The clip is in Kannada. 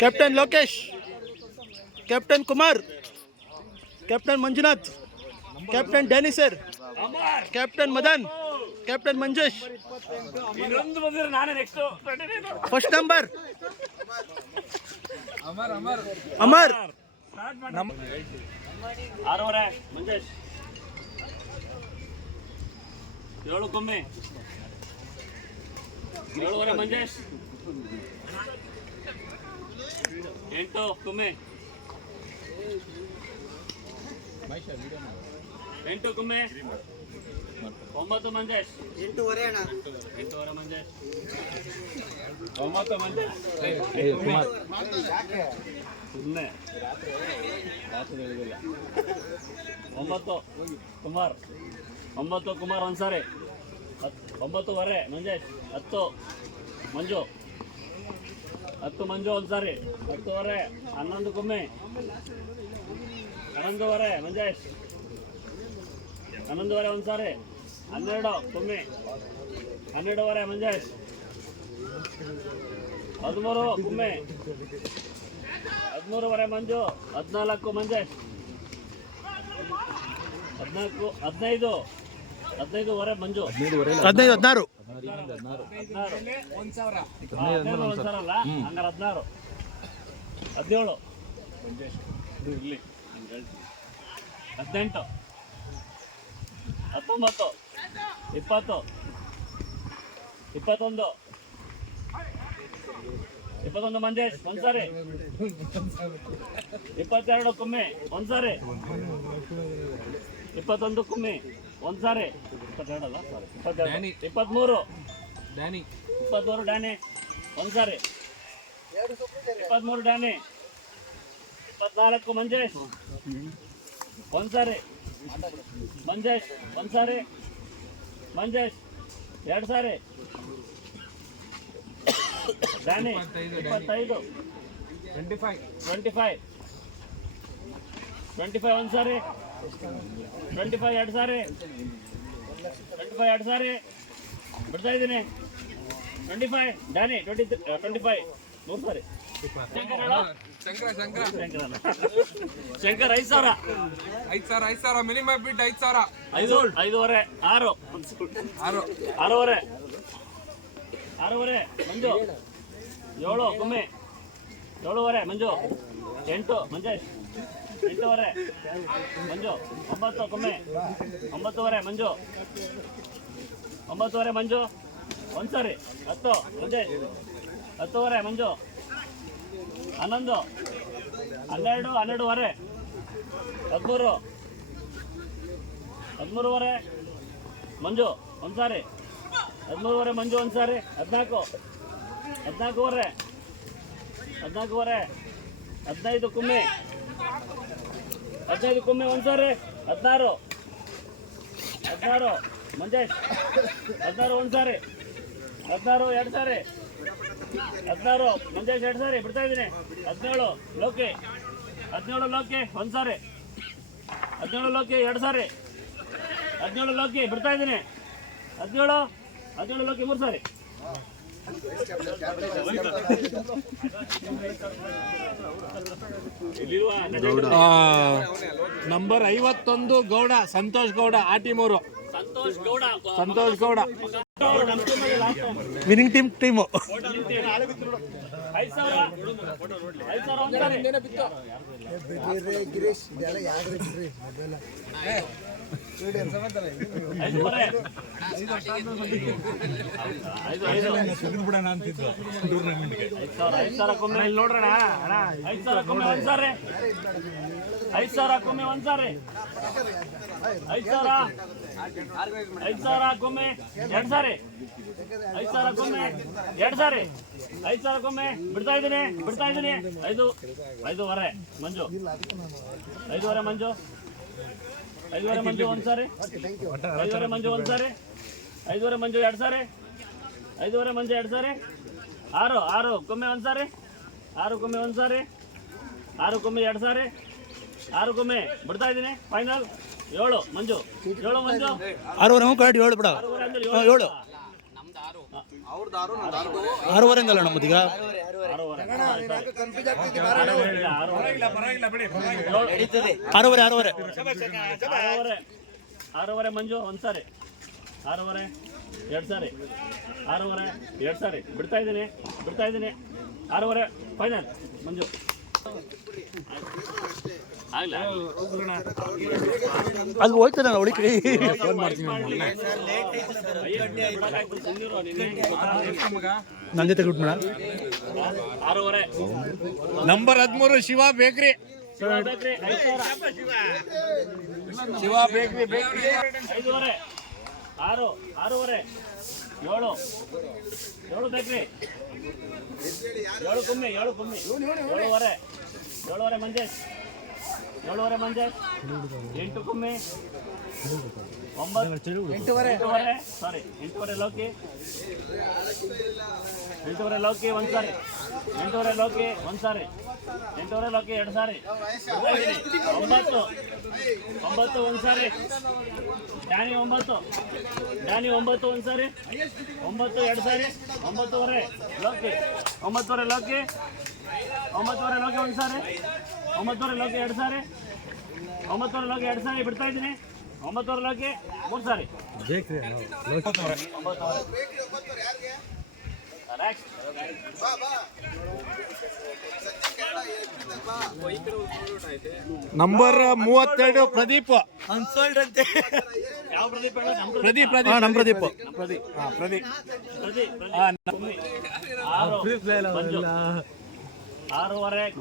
Captain Lokesh, captain Kumar, captain Manjunath, captain Danny sir, captain Madan, captain Manjesh, first number Amar ಆರೂವರೆ ಮಂಜೇಶ್, 7 ಕೊಮ್ಮೆ, 7ವರೆ ಮಂಜೇಶ್, 8 ಕೊಮ್ಮೆ, 8 ಕೊಮ್ಮೆ, 9 ಮಂಜೇಶ್, 8ವರೆ ಮಂಜೇಶ್, 9 ಮಂಜೇಶ್ ಸುಮ್ಮನೆ 9 ಕುಮಾರ್, 9 ಕುಮಾರ್ ಒಂದ್ಸಾರಿ, 9ವರೆ ಮಂಜೇಶ್, 10 ಮಂಜು, 10 ಮಂಜು ಒಂದ್ಸಾರಿ, 10ವರೆ 11 ಕೊಮ್ಮೆ, 11ವರೆ ಮಂಜೇಶ್, 11ವರೆ ಒಂದ್ಸಾರಿ, 12 ಕೊಮ್ಮೆ, 12ವರೆ ಮಂಜೇಶ್, 13 ಕೊಮ್ಮೆ, 13ವರೆ ಮಂಜು, 14 ಮಂಜೇಶ್, 15ವರೆ ಮಂಜು, 15 16 ಒಂದ್ಸಾರ ಅಲ್ಲ ಹಂಗಾರೆ 16, 17 ಇಲ್ಲಿ 18, 19, 20, 21, 21 ಮಂಜೇಶ್ ಒಂದ್ಸಾರಿ, 22 ಕೊಮ್ಮೆ ಒಂದ್ಸಾರಿ, 21 ಕೊಮ್ಮೆ ಒಂದ್ಸಾರಿ, 22 ಅಲ್ಲ ಸಾರಿ 23 ಡ್ಯಾನಿ, 23 ಡ್ಯಾನಿ ಒಂದ್ಸಾರಿ, 23 ಡ್ಯಾನಿ, 24 ಮಂಜೇಶ್ ಒಂದ್ಸಾರಿ, ಮಂಜೇಶ್ ಒಂದ್ಸಾರಿ, ಮಂಜೇಶ್ 2 ಸಾರಿ, ಡ್ಯಾನಿ 25, 25 ಒಂದ್ಸಾರಿ, 25 2 ಸಾರಿ, 25 2 ಸಾರಿ ಬಿಡ್ತಾ ಇದ್ದೀನಿ, 25 ಡ್ಯಾನಿ, 25 3 ಸಾರಿ, ಶಂಕರ್ 5,000 ಮಿನಿಮಮ್ ಬಿಡ್ 5,000, 5ವರೆ 6, 6ವರೆ ಮಂಜು, 7 ಕೊಮ್ಮೆ, 7ವರೆ ಮಂಜು, 8 ಮಂಜೇಶ್, 8ವರೆ ಮಂಜು, 9 ಕೊಮ್ಮೆ, 9ವರೆ ಮಂಜು, 9ವರೆ ಮಂಜು ಒಂದ್ಸಾರಿ, 10 ಮಂಜೇಶ್, 10ವರೆ ಮಂಜು, 11, 12, 12ವರೆ, 13, 13ವರೆ ಮಂಜು ಒಂದ್ಸಾರಿ, 13ವರೆ ಮಂಜು ಒಂದ್ಸಾರಿ, 14, 14ವರೆ, 15 ಕೊಮ್ಮೆ, 15 ಕೊಮ್ಮೆ ಒಂದ್ಸಾರಿ, 16 ಮಂಜೇಶ್, 16 ಒಂದ್ಸಾರಿ, 16 2 ಸಾರಿ, 16 ಮಂಜೇಶ್ 2 ಸಾರಿ ಬಿಡ್ತಾ ಇದ್ದೀನಿ, 17 ಲೋಕಿ, 17 ಲೋಕಿ ಒಂದ್ಸಾರಿ, 17 ಲೋಕಿ 2 ಸಾರಿ, 17 ಲೋಕಿ ಬಿಡ್ತಾ ಇದ್ದೀನಿ, 17 ಲೋಕಿ 3 ಸಾರಿ. ನಂಬರ್ 51 ಗೌಡ, ಸಂತೋಷ್ ಗೌಡ, ಆಟಿಮೂರು, ಸಂತೋಷ್ ಗೌಡ ವಿನ್ನಿಂಗ್ ಟೀಮು. 5,000 ಕೊಮ್ಮೆ ನೋಡ್ರಣ, 5,000 ಕೊಮ್ಮೆ ಒಂದ್ಸಾರಿ, 5,000 ಕೊಮ್ಮೆ ಒಂದ್ಸಾರಿ, 5,000 ಕೊಮ್ಮೆ 2 ಸಾರಿ, 5,000 ಕೊಮ್ಮೆ 2 ಸಾರಿ, 5,000 ಕೊಮ್ಮೆ ಬಿಡ್ತಾ ಇದ್ದೀನಿ, 5ವರೆ ಮಂಜು, 5ವರೆ ಮಂಜು, 5ವರೆ ಮಂಜು ಒಂದ್ಸಾರಿ, 5ವರೆ ಮಂಜು ಒಂದ್ಸಾರಿ, 5ವರೆ ಮಂಜು 2 ಸಾರಿ, 5ವರೆ ಮಂಜು 2 ಸಾರಿ, 6 ಕೊಮ್ಮೆ ಒಂದ್ಸಾರಿ, 6 ಕೊಮ್ಮೆ ಒಂದ್ಸಾರಿ, 6 ಕೊಮ್ಮೆ 2 ಸಾರಿ, 6 ಕೊಮ್ಮೆ ಬಿಡ್ತಾ ಇದ್ದೀನಿ, ಫೈನಲ್ 7 ಮಂಜು, 7 ಮಂಜು, 6 ಬಿಡ 7 7 ಆರೂವರೆ ಅಂದಲ್ಲ ನಮ್ಮದೀಗ ಆರೂವರೆ ಆರೂವರೆ ಆರೂವರೆ ಆರೂವರೆ ಮಂಜು ಒಂದ್ಸಾರಿ ಆರೂವರೆ 2 ಸಾರಿ ಆರೂವರೆ 2 ಸಾರಿ ಬಿಡ್ತಾ ಇದ್ದೀನಿ ಆರೂವರೆ ಫೈನಲ್ ಮಂಜು ಆಗ್ಲ ಅಲ್ಲಿ ಹೋಯ್ತು ನಾನು ಅವಳಿ ಕೈ ನನ್ನ ಜೊತೆ ಬಿಟ್ಟು ಮೇಡಮ್ ಆರೂವರೆ ನಂಬರ್ 13 ಶಿವ ಬೇಕ್ರಿ ಶಿವ ಬೇಕ್ರಿ 5 6 6 7 7 ಬೇಕ್ರಿ 7 ಕುಮ್ಮಿ 7 ಮಂಜೇಶ್ 8 ಕುಮ್ಮಿ 8 ಸಾರಿ 8 ಲೋಕಿ 8 ಲೋಕಿ ಒಂದ್ಸಾರಿ 8 ಲೋಕಿ ಒಂದ್ಸಾರಿ 8 ಲೋಕಿ 2 ಸಾರಿ 9 ಒಂದ್ಸಾರಿ ಡ್ಯಾನಿ 9 ಒಂದ್ಸಾರಿ 9 2 ಸಾರಿ 9 ಲೋಕಿ 9 ಲೋಕಿ 9 ಲೋಕಿ ಒಂದ್ಸಾರಿ 9 ಲೋಕಿ 2 ಸಾರಿ 9 ಲೋಕಿ 2 ಸಾರಿ ಬಿಡ್ತಾ ಇದ್ದೀನಿ 9 ಲೋಕಿ 3 ಸಾರಿ ನಂಬರ್ 32 ಪ್ರದೀಪ್ ಯಾವ ಪ್ರದೀಪ್ ಹೇಳು? ನಮ್ ಪ್ರದೀಪ್ ನಮ್ಮ ಪ್ರದೀಪ್ ಪ್ರದೀಪ್ ಪ್ರದೀಪ್ 6 ಮಂಜು 6:30